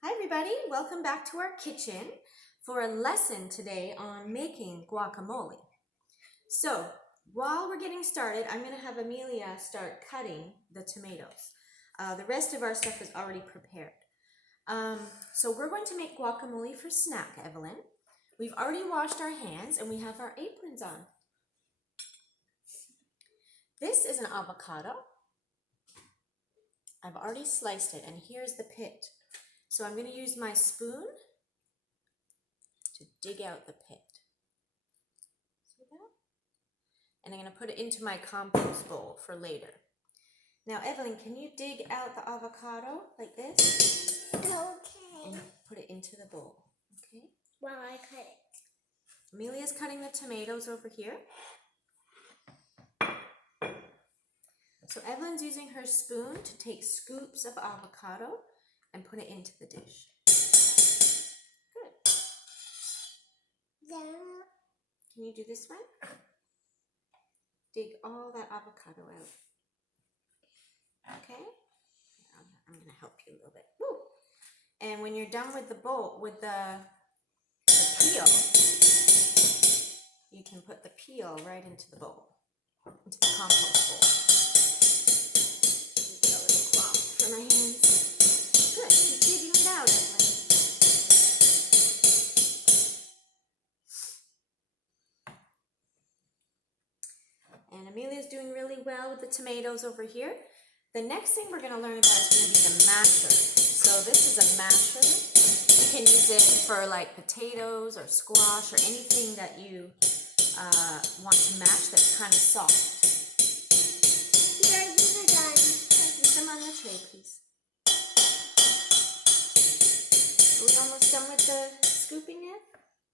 Hi everybody, welcome back to our kitchen for a lesson today on making guacamole. So while we're getting started, I'm going to have Amelia start cutting the tomatoes. The rest of our stuff is already prepared. So we're going to make guacamole for snack, Evelyn. We've already washed our hands and we have our aprons on. This is an avocado. I've already sliced it and here's the pit. So I'm going to use my spoon to dig out the pit. See that? And I'm going to put it into my compost bowl for later. Now, Evelyn, can you dig out the avocado like this? Okay. And put it into the bowl, okay? While I cut it. Amelia's cutting the tomatoes over here. So Evelyn's using her spoon to take scoops of avocado and put it into the dish. Good. Yeah. Can you do this one? Dig all that avocado out. Okay? I'm going to help you a little bit. Woo. And when you're done with the bowl, with the peel, you can put the peel right into the bowl, into the compost bowl. Get a little cloth for my hands. Good. Keep digging it out, Evelyn. And Amelia's doing really well with the tomatoes over here. The next thing we're going to learn about is going to be the masher. So this is a masher. You can use it for like potatoes or squash or anything that you want to mash that's kind of soft. Here, these are done. Put them on the tray, please. Are we almost done with the scooping yet?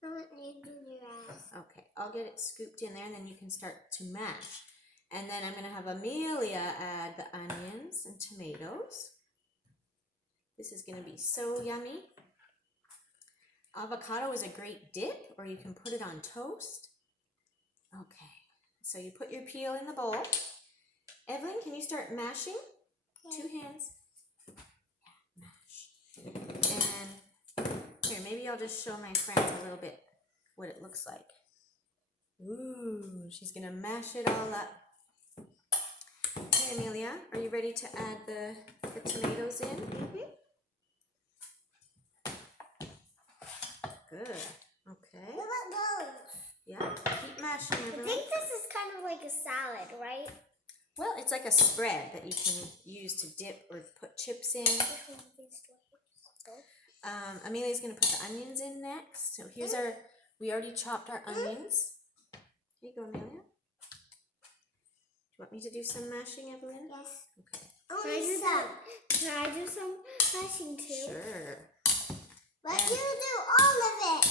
I want you to do your ass. Okay, I'll get it scooped in there and then you can start to mash. And then I'm going to have Amelia add the onions and tomatoes. This is going to be so yummy. Avocado is a great dip, or you can put it on toast. Okay, so you put your peel in the bowl. Evelyn, can you start mashing? Okay. 2 hands. Yeah, mash. And here, maybe I'll just show my friends a little bit what it looks like. Ooh, she's going to mash it all up. Okay, Amelia, are you ready to add the tomatoes in? Mm-hmm. Good. Okay. Look at those. Yeah, keep mashing, I everyone. think this is kind of like a salad, right? Well, it's like a spread that you can use to dip or put chips in. Amelia's going to put the onions in next. So here's we already chopped our onions. Here you go, Amelia. Do you want me to do some mashing, Evelyn? Yes. Okay. Only some. Can I do some mashing too? Sure. Let you do all of it.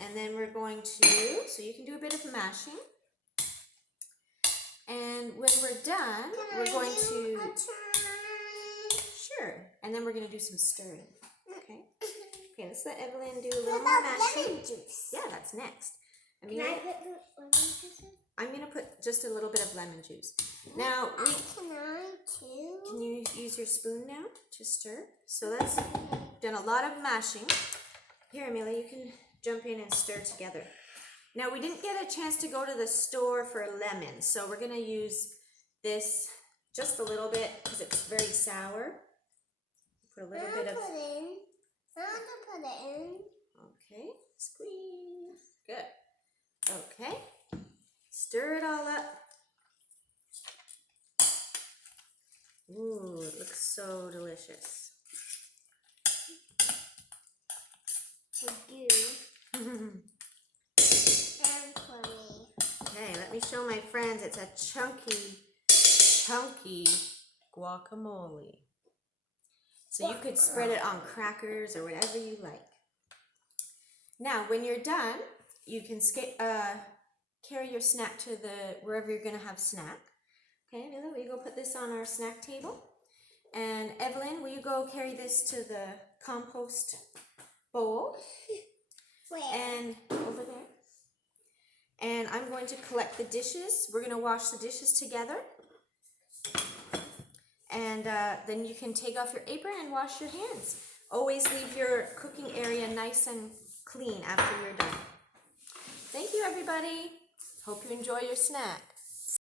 And then we're going to, so you can do a bit of mashing. And when we're done, we're going to, sure. And then we're going to do some stirring. Okay. Okay, let's let Evelyn do a little more mashing. Lemon juice. Yeah, that's next. Can I put the lemon juice in? I'm going to put just a little bit of lemon juice. Now, Can I too? can you use your spoon now to stir? So that's done a lot of mashing. Here, Amelia, you can jump in and stir together. Now, we didn't get a chance to go to the store for lemons, so we're going to use this just a little bit because it's very sour. Put a little bit of... Put it in. I want to put it in. Okay, squeeze. Good. Okay. Stir it all up. Ooh, it looks so delicious. For you. And for me. Okay, let me show my friends. It's a chunky guacamole. So you could spread it on crackers or whatever you like. Now, when you're done, you can carry your snack to wherever you're going to have snack. Okay, Amelia, will you go put this on our snack table? And Evelyn, will you go carry this to the compost bowl? Where? And over there. And I'm going to collect the dishes. We're going to wash the dishes together. And then you can take off your apron and wash your hands. Always leave your cooking area nice and clean after you're done. Thank you, everybody. Hope you enjoy your snack.